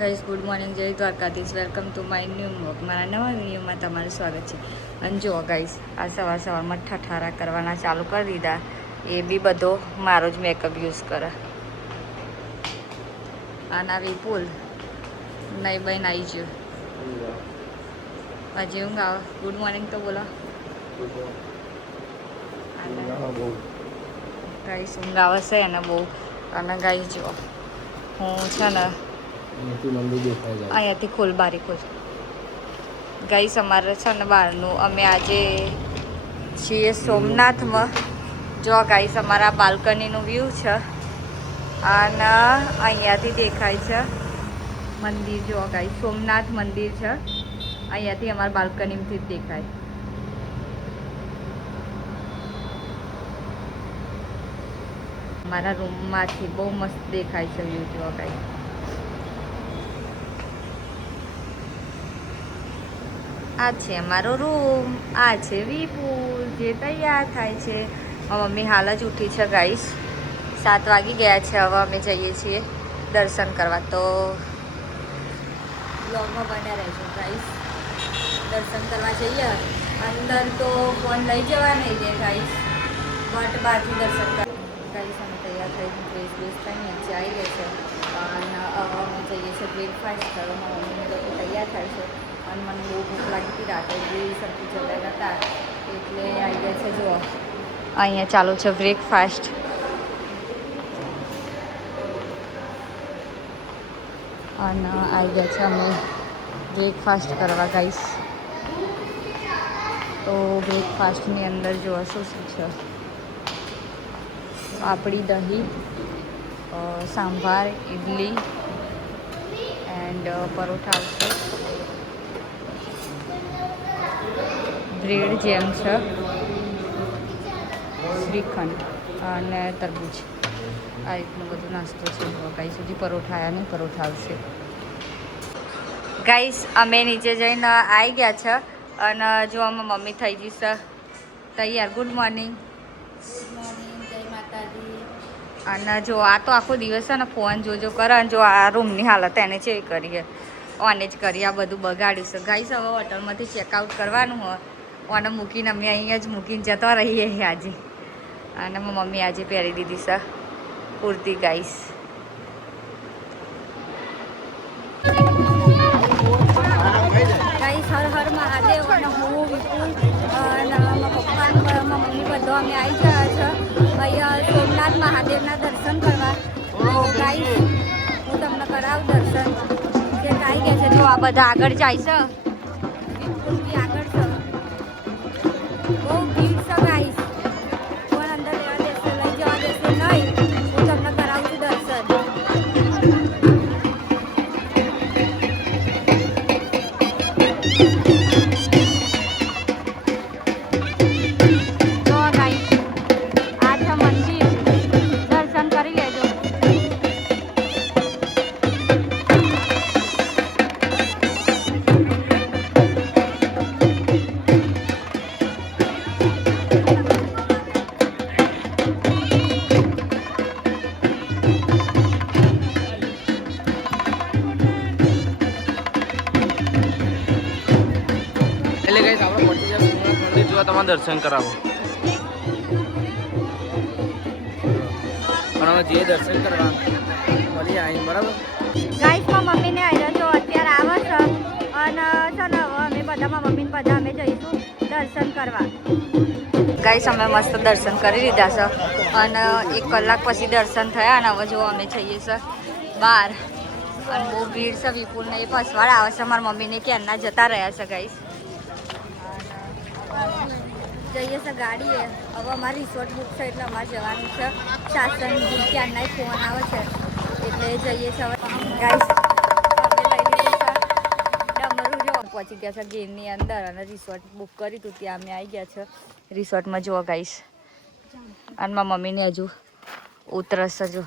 Guys good morning, જય Dwarkadhish. Welcome to my new vlog. મારા નવા વિડીયોમાં તમારું સ્વાગત છે. અને જુઓ ગાઈઝ, આ સવારમાં ઠઠારા કરવાના ચાલુ કરી દીધા. એ બી બધો મારો જ મેકઅપ યુઝ કરે. આના વિપુલ નહીં બહેન આવી ગયો. હજી ઊંઘ આવે. ગુડ મોર્નિંગ તો બોલો. ગાઈઝ ઊંઘ આવે છે અને બહુ. અને ગાઈઝ જુઓ, હું છે ને અહીંયાથી ખોલ, બારી ખોલ. ગાઈસ અમારે છે ને બહારનું, અમે આજે છીએ સોમનાથમાં. જો ગાઈસ અમારા બાલ્કનીનું વ્યૂ છે અને અહીંયાથી દેખાય છે મંદિર. જો ગાઈસ સોમનાથ મંદિર છે, અહીંયાથી અમારા બાલ્કનીમાંથી જ દેખાય. મારા રૂમમાંથી બહુ મસ્ત દેખાય છે વ્યૂ. જો ગાઈસ આ છે અમારો રૂમ, આ છે વિપુલ જે તૈયાર થાય છે. મમ્મી હાલ જ ઉઠી છે ગાઈસ. 7 વાગી ગયા છે. હવે અમે જઈએ છીએ દર્શન કરવા. તો બ્લોગમાં બન્યા રહેજો ગાઈસ. દર્શન કરવા જઈએ. અંદર તો ફોન લઈ જવા નહીં દે ગાઈસ, બટ બહારથી દર્શન કરવા. ગાઈસ અમે તૈયાર થઈ ડ્રેસ બેસ થઈ નીચે આવી ગઈ છે અને હવે અમે જઈએ છીએ બ્રેકફાસ્ટ કરવા. મમ્મીને લોકો તૈયાર થાય છે અને મને બહુ ભૂખ લાગી હતી. રાતે જે સબ્જી ચલાવ્યા હતા એટલે આવી ગયા છે. જુઓ અહીંયા ચાલુ છે બ્રેકફાસ્ટ. અને આવી ગયા છે અમે બ્રેકફાસ્ટ કરવા ગાઈસ. તો બ્રેકફાસ્ટની અંદર જુઓ શું શું છે. પાપડી, દહીં, સાંભાર, ઇડલી એન્ડ પરોઠા આવશે. બ્રેડ જેમ છે, શ્રીખંડ અને તરબૂચ. આ રીતનું બધું નાસ્તો છે. ગાઈસ સુધી પરોઠા આવ્યા નહીં, પરોઠા આવશે. ગાઈસ અમે નીચે જઈને આવી ગયા છે અને જો અમે મમ્મી થઈ જશે તૈયાર. Good morning. જય માતાજી. અને જો આ તો આખો દિવસ છે ને ફોન જોજો કરે. અને જો આ રૂમની હાલત એને ચેવી કરીએ, ઓને જ કરી આ બધું બગાડ્યું છે. ગાઈસ હવે હોટલમાંથી ચેકઆઉટ કરવાનું હોય. ઓને મૂકીને અમે અહીંયા જ મૂકીને જતો રહીએ આજે. અને મમ્મી આજે પહેરી દીધી છે કુર્તી ગાઈસ. ગાઈસ હર હર મહાદેવ. અને હું વિપુલ અને મારા પપ્પા મારા મમ્મી બધો અમે આવી ગયા છે અહીંયા સોમનાથ મહાદેવના દર્શન કરવા. તો ગાઈસ હું તમને કરાવું દર્શન. જે આવી ગયા છે જો આ બધા આગળ જાય છે. વિપુલ બી આગળ છે. બહુ ભીડ છે ગાઈસ. કોણ અંદર લેવા દેશે, લઈ જવા દેશે નહીં. હું તમને કરાવું છું દર્શન. તો ગાઈસ આ છે મંદિર, દર્શન કરી લેજો. એટલે ગાઈસ આપણે પહોંચી ગયા સોમનાથ મંદિર જોવા. તમારે દર્શન કરાવો પણ હવે જે દર્શન કરવા મળી આવીને બરાબર. ગાઈસ માં મમ્મીને આવ્યા છો અત્યારે આવે છે અને છે ને હવે અમે બધામાં મમ્મીને બધા અમે જઈશું દર્શન કરવા. ગાઈસ અમે મસ્ત દર્શન કરી લીધા છે અને 1 કલાક પછી દર્શન થયા. અને હવે જો અમે જઈએ છે બહાર અને બહુ ભીડ છે. વિપુલને એ ફસવાડ આવે છે. મારા મમ્મીને ક્યારના જતા રહ્યા છે ગાઈસ. જઈએ છે ગાડીએ. હવે અમારી રિસોર્ટ બુક છે એટલે અમારે જવાનું છે શાસન. ક્યારના ફોન આવે છે એટલે જઈએ છીએ હવે ગાઈસ. અમે લઈ લીધું છે ડમરું. જો પહોંચી ગયા છે ગેમની અંદર અને રિસોર્ટ બુક કરી હતું ત્યાં અમે આવી ગયા છે રિસોર્ટમાં. જુઓ ગાઈસ અને મારા મમ્મીને હજુ ઉતરશે. જો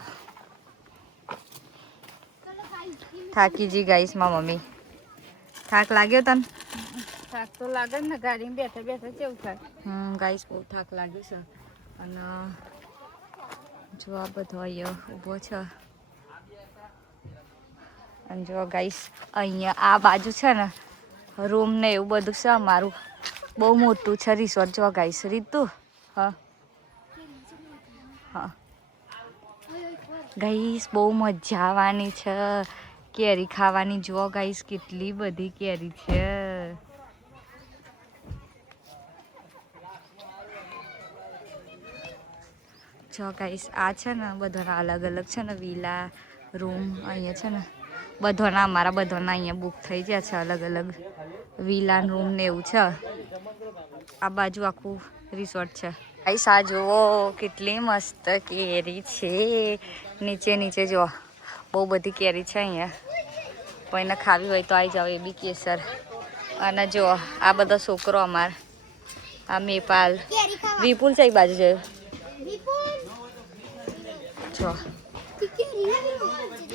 થાકી જી ગાઈસ. મારા મમ્મી થાક લાગ્યો તને? થાક તો લાગે ને, ગાડીમાં બેઠા બેઠા કેવું થાય. ગાઈસ બહુ થાક લાગ્યો છે અને જો આ બધો અહીંયા ઊભો છે અને જો ગાઈસ અહીંયા આ બાજુ છે ને રૂમ ને એવું બધું છે અમારું બહુ મોટું છે રિસોર્ટ. જો ગાઈસ રીતુ હા હા ગાઈસ બહુ મજા આવવાની છે કેરી ખાવાની. જો ગાઈસ કેટલી બધી કેરી છે. જો ગાઈસ આ છે ને બધાના અલગ અલગ છે ને વિલા રૂમ અહીંયા છે ને બધાના અમારા બધાના અહીંયા બુક થઈ ગયા છે અલગ અલગ વિલા રૂમ ને એવું છે. આ બાજુ આખું રિસોર્ટ છે. ગાઈસ આ જુઓ કેટલી મસ્ત કેરી છે. નીચે નીચે જો બહુ બધી કેરી છે અહીંયા. કોઈને ખાવી હોય તો આવી જાઓ. એ બી કેસર. અને જો આ બધો છોકરો અમાર આ મેપાલ વિપુલ છે. એ બાજુ જોયું જો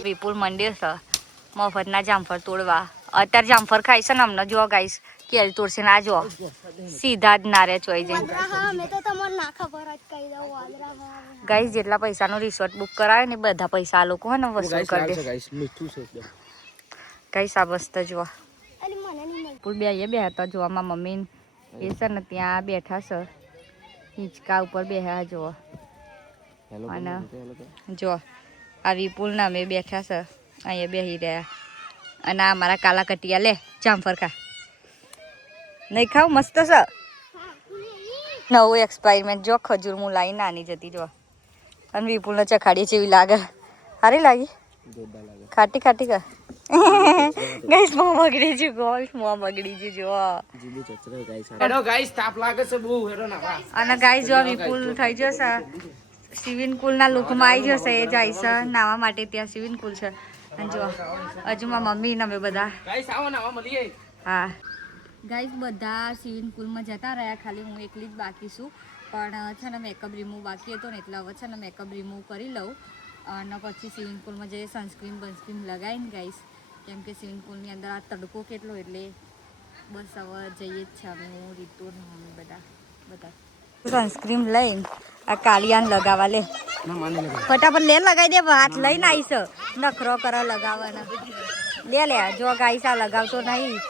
વિપુલ મંદિર છે મફતના જામફળ તોડવા. અત્યારે જામફળ ખાય છે ને અમને. જો ગાઈસ કેરી તોડશે ને આ જો સીધા જ નારે ચોઈ જાય. ગાઈસ જેટલા પૈસાનો રિસોર્ટ બુક કરાવે ને બધા પૈસા આ લોકો હે ને વસૂલ કરી દે. ગાઈસ આ મસ્ત જો વિપુલ બે અહીંયા બે હતા જોવામાં. મમ્મી એ છે ને ત્યાં બેઠા છે હિંચકા ઉપર બેહ્યા જો. અને જો આ વિપુલ ને અમે બેઠા છે અહીંયા બેસી રહ્યા. અને આ મારા કાલા કટિયા લે જામફળ ખા. નહીં ખાવ મસ્ત છે. નવું એક્સપેરિમેન્ટ જો ખજૂર હું લાવી નાની જતી જો. અને વિપુલને ચખાડી જેવી લાગે. સારી લાગી ખાટી ખાટી કા. ગાઈસ મોં બગડી ગયું. ગોલ્ફ મોં બગડી ગયું જો. હેડો ગાઈસ તાપ લાગે છે બહુ. હેડો ના. અને ગાઈસ જો વિપુલ થઈ જશે સ્વિમિંગ પુલના લુકમાં આવી જશે. એ જાય છે નાવા માટે. ત્યાં સ્વિમિંગ પુલ છે. અને જો હજુ મારા મમ્મી ને અમે બધા ગાઈસ આવો નાવા મળીએ. હા ગાઈસ બધા સ્વિમિંગ પુલમાં જતા રહ્યા. ખાલી હું એકલી જ બાકી છું. પણ છે ને મેકઅપ રિમૂવ બાકી હતો ને એટલે હવે છે ને મેકઅપ રિમૂવ કરી લઉં અને પછી સ્વિમિંગ પુલમાં જઈએ સનસ્ક્રીન બનસ્ક્રીન લગાવીને ગાઈસ. કેમ કે સ્વિમિંગ પુલની અંદર આ તડકો કેટલો એટલે બસ હવે જઈએ જ છે અમે. હું રીતુ ને મમ્મી બધા સનસ્ક્રીન લઈને આ કાલિયાને લગાવવા લે. ફટાફટ લે લગાવી દે. હાથ લઈને આવીશ નખરો કરો લગાવવાના. લે લે જો ગાઈસ આ લગાવતો નહીં.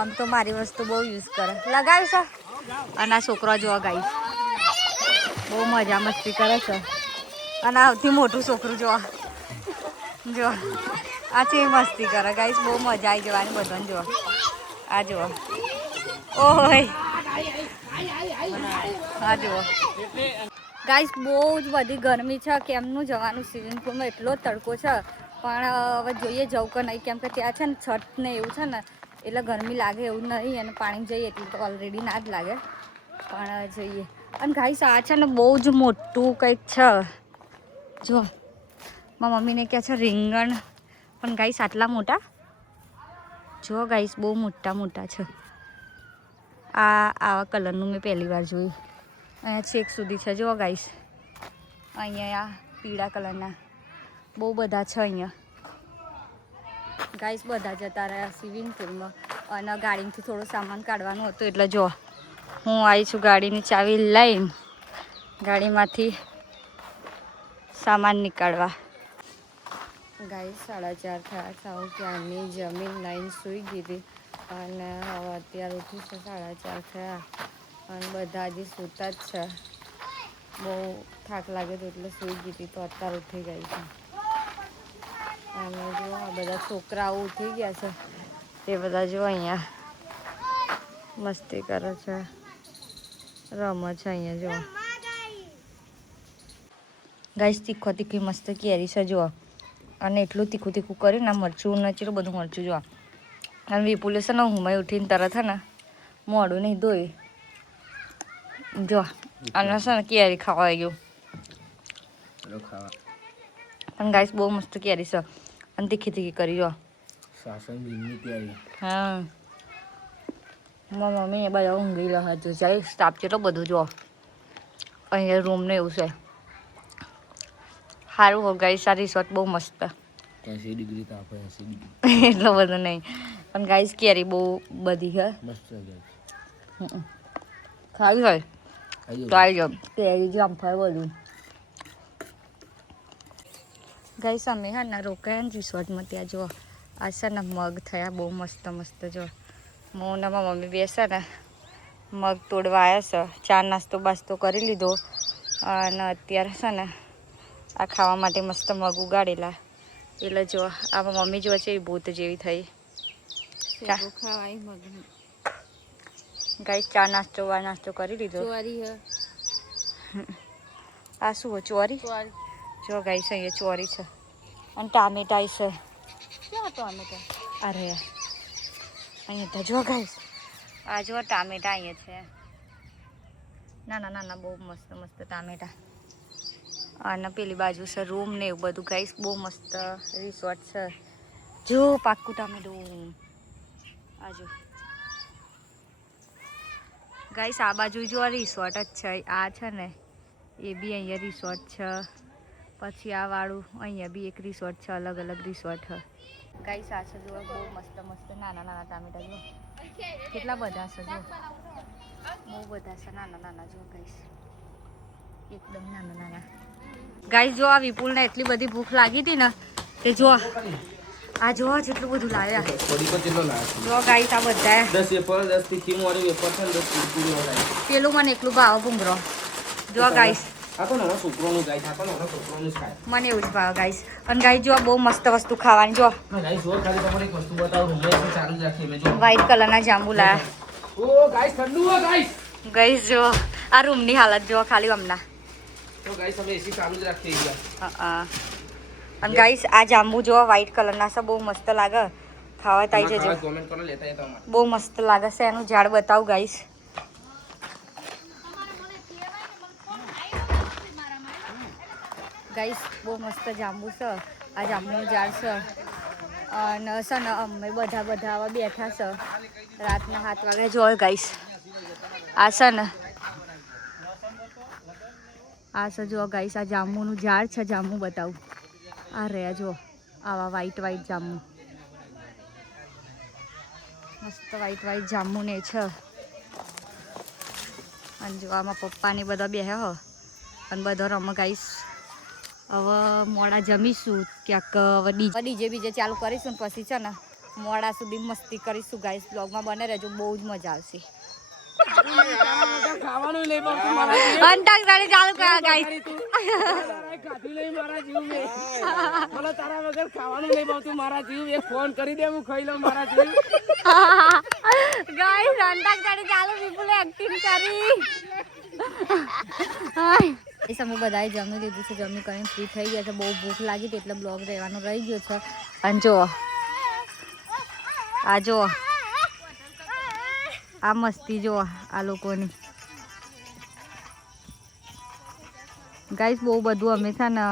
આમ તો મારી વસ્તુ બહુ યુઝ કરે. લગાવીશ. અને આ છોકરો જો ગાઈસ બહુ મજા મસ્તી કરે છે. અને સૌથી મોટું છોકરું જો જો આ છે મસ્તી કરે ગાઈસ. બહુ મજા આવી જવાની બધાને જો. આ જુઓ ઓય આ જુઓ ગાઈસ બહુ જ બધી ગરમી છે. કેમનું જવાનું સ્વિમિંગ પુલમાં એટલો તડકો છે. પણ હવે જોઈએ જવું કે નહીં. કેમ કે ત્યાં છે ને છત ને એવું છે ને એટલે ગરમી લાગે એવું નહીં. અને પાણી જઈએ એટલે તો ઓલરેડી ના જ લાગે. પણ જઈએ. અને ગાઈસ આ છે ને બહુ જ મોટું કંઈક છે જો. મારા મમ્મીને કહે છે રીંગણ. પણ ગાઈસ આટલા મોટા જો ગાઈસ બહુ મોટા મોટા છે. આવા કલરનું મેં પહેલી વાર જોયું. અહીંયા છેક સુધી છે જો ગાઈસ. અહીંયા પીળા કલરના બહુ બધા છે અહીંયા. ગાઈસ બધા જતા રહ્યા સ્વિમિંગ પુલમાં. અને ગાડીમાંથી થોડો સામાન કાઢવાનું હતું એટલે જો હું આવી છું ગાડીની ચાવી લઈને ગાડીમાંથી સામાન નીકાળવા. ગાઈસ 4:30 થયા છે. હું ક્યારની જમીન લાઈન સૂઈ ગઈ હતી અને હવે અત્યારે ઉઠી છે 4:30 થયા. અને બધા હજી સૂતા જ છે. બહુ થાક લાગે તો એટલે સૂઈ ગઈ હતી તો અત્યારે ઉઠી ગઈ છે. અને જો આ બધા છોકરાઓ ઉઠી ગયા છે. તે બધા જો અહીંયા મસ્તી કરે છે રમે છે અહીંયા જો. ગાઈસ તીખો તીખી મસ્ત કેરી છે જો. અને એટલું તીખું તીખું કર્યું ને મરચું નચરું બધું મરચું જો. અને વિપુલે છે ને હુંમાં ઉઠીને તરત હે ને મોઢું નહીં ધોઈ જો. અને છે ને કેરી ખાવા આવી ગયું. પણ ગાઈસ બહુ મસ્ત કેરી છે. અને તીખી તીખી કરી જો. હા મારી મમ્મી એ બધા ઊંઘી રહ્યા છે. જાય સ્ટાફ કેટલો બધું જો. અહીંયા રૂમ ને એવું છે. સારું હો ગાઈસ આ રિસોર્ટ બહુ મસ્ત. 80 ડિગ્રી તાપ 80 ડિગ્રી એટલો બધો નહીં. પણ ગાઈસ કેરી બહુ બધી છે. મસ્ત છે. ખાવી હોય તો આવી જાઓ. કેરી જામફળ બધું. ગાઈસ અમે હા ને રોકાયા ને રિસોર્ટમાં ત્યાં જો આ છે ને મગ થયા બહુ મસ્ત મસ્ત. જો હું ને મારી મમ્મી બેસે ને મગ તોડવા આવ્યા છે. ચા નાસ્તો બાસ્તો કરી લીધો અને અત્યારે છે ને આ ખાવા માટે મસ્ત મગ ઉગાડેલા. એટલે જો આમાં મમ્મી જો છે એ ભૂત જેવી થઈ. ખાવાય મગની ગાઈસ ચા નાસ્તો કરી લીધો. ચોરી આ શું ચોરી? જો ગાઈસ અહીંયા ચોરી છે અને ટામેટા છે. ક્યાં ટામેટા? અરે અહીંયા તો જો ગાઈસ આ જો ટામેટા અહીંયા છે. નાના નાના બહુ મસ્ત મસ્ત ટામેટા. અને પેલી બાજુ છે રૂમ ને એવું બધું. ગાઈસ બહુ મસ્ત રિસોર્ટ છે. જો પાક્કું ટામેટું આજો ગાઈસ. આ બાજુ જો રિસોર્ટ જ છે. આ છે ને એ બી અહીંયા રિસોર્ટ છે. પછી આ વાળું અહીંયા બી એક રિસોર્ટ છે. અલગ અલગ રિસોર્ટ છે ગાઈસ. આ છે જો બહુ મસ્ત મસ્ત નાના નાના ટામેટા. જો કેટલા બધા છે. જો બહુ બધા છે નાના નાના. જો ગાઈસ એકદમ નાના નાના. ગાઈસ જો આ વિપુલને એટલી બધી ભૂખ લાગી હતી ને કે જો આ જો જેટલું બધું લાવ્યા. જો ગાઈસ આ બધા 10 વેફર 10 તીખી મોરી વેફર છે 10 પૂરી વડાઈ. પેલું મને એકલું ભાવ ભૂંગરો. જો ગાઈસ આ તો નાનો છોકરોનું ગાઈસ. આ તો નાનો છોકરોનું જ ખાય. મને એવું જ ભાવ ગાઈસ. અને ગાઈસ જો બહુ મસ્ત વસ્તુ ખાવાની. જો ગાઈસ જો ખાલી તમને એક વસ્તુ બતાવું. રૂમ ચાલુ જ રાખીએ મેં. જો વ્હાઈટ કલરના જાંબુ લાયા. ઓ ગાઈસ ઠંડુ હો ગાઈસ. ગાઈસ જો આ રૂમની હાલત જો ખાલી હમણાં. તો ગાઈસ અમે એસી ચાલુ જ રાખીએ ગયા. અને ગાઈસ આ જાંબુ જો વ્હાઈટ કલરના છે. બહુ મસ્ત લાગે ખાવા. તાઈ જજો કોમેન્ટ કરો લેતા એ તમારે. બહુ મસ્ત લાગે છે. એનું ઝાડ બતાવું ગાઈસ. ગાઈસ બહુ મસ્ત જાંબુ છે. આ જાંબુનું ઝાડ છે. અને છે ને અમે બધા આવા બેઠા છે રાતના 7 વાગે. જો ગાઈસ આ છે ને આ છે જો ગાઈસ આ જાંબુનું ઝાડ છે. જાંબુ બતાવું. આ રહ્યા જો આવા વ્હાઈટ જાંબુ. મસ્ત વ્હાઈટ જાંબુ ને છે. અને જો આમાં પપ્પાને બધા બેહ્યા હો અને બધા રમે ગાઈસ. હવે મોડા જમીશું ક્યાંક. હવે ડીજે બીજે ચાલુ કરીશું પછી છે ને મોડા સુધી મસ્તી કરીશું ગાઈસ. બ્લોગમાં બને રહેજો. બહુ જ મજા આવશે. ખાવાનું લઈ પાઉં મારા અંતાક્ષરી ચાલુ કરા ગાઈસ. ખાધી લઈ મારા જીવ મે. મને તારા વગર ખાવાનું લઈ પાઉં મારા જીવ. એક ફોન કરી દે હું ખાઈ લઉં મારા જીવ. ગાઈસ અંતાક્ષરી ચાલુ. વિપુલે એક્ટિંગ કરી. અમે બધાએ જમી લીધું છે. જમી કરીને ફ્રી થઈ ગયા છે. બહુ ભૂખ લાગી હતી એટલે બ્લોગ રહેવાનો રહી ગયો છે. અને જો આ જો આ મસ્તી જો આ લોકોની. ગાઈસ બહુ બધું અમે છે ને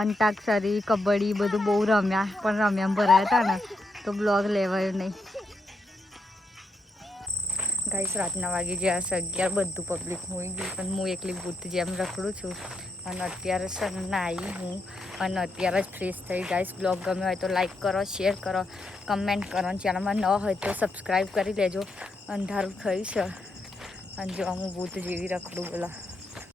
અંતાક્ષરી કબડ્ડી બધું બહુ રમ્યા. પણ રમ્યા ભરાયા હતા ને તો બ્લોગ લેવાયો નહીં. ગાઈસ રાતના વાગી ગયા છે 11. બધું પબ્લિક હોઈ ગયું પણ હું એકલી ભૂત જેમ રખડું છું. અને અત્યારે છે ને નાહી હું અને અત્યારે જ ફ્રેશ થઈ. ગાઈસ બ્લોગ ગમ્યો હોય તો લાઈક કરો, શેર કરો, કમેન્ટ કરો. ચેનલમાં ન હોય તો સબસ્ક્રાઈબ કરી લેજો. અંધારું થયું છે અને જો હું ભૂત જેવી રખડું બોલા.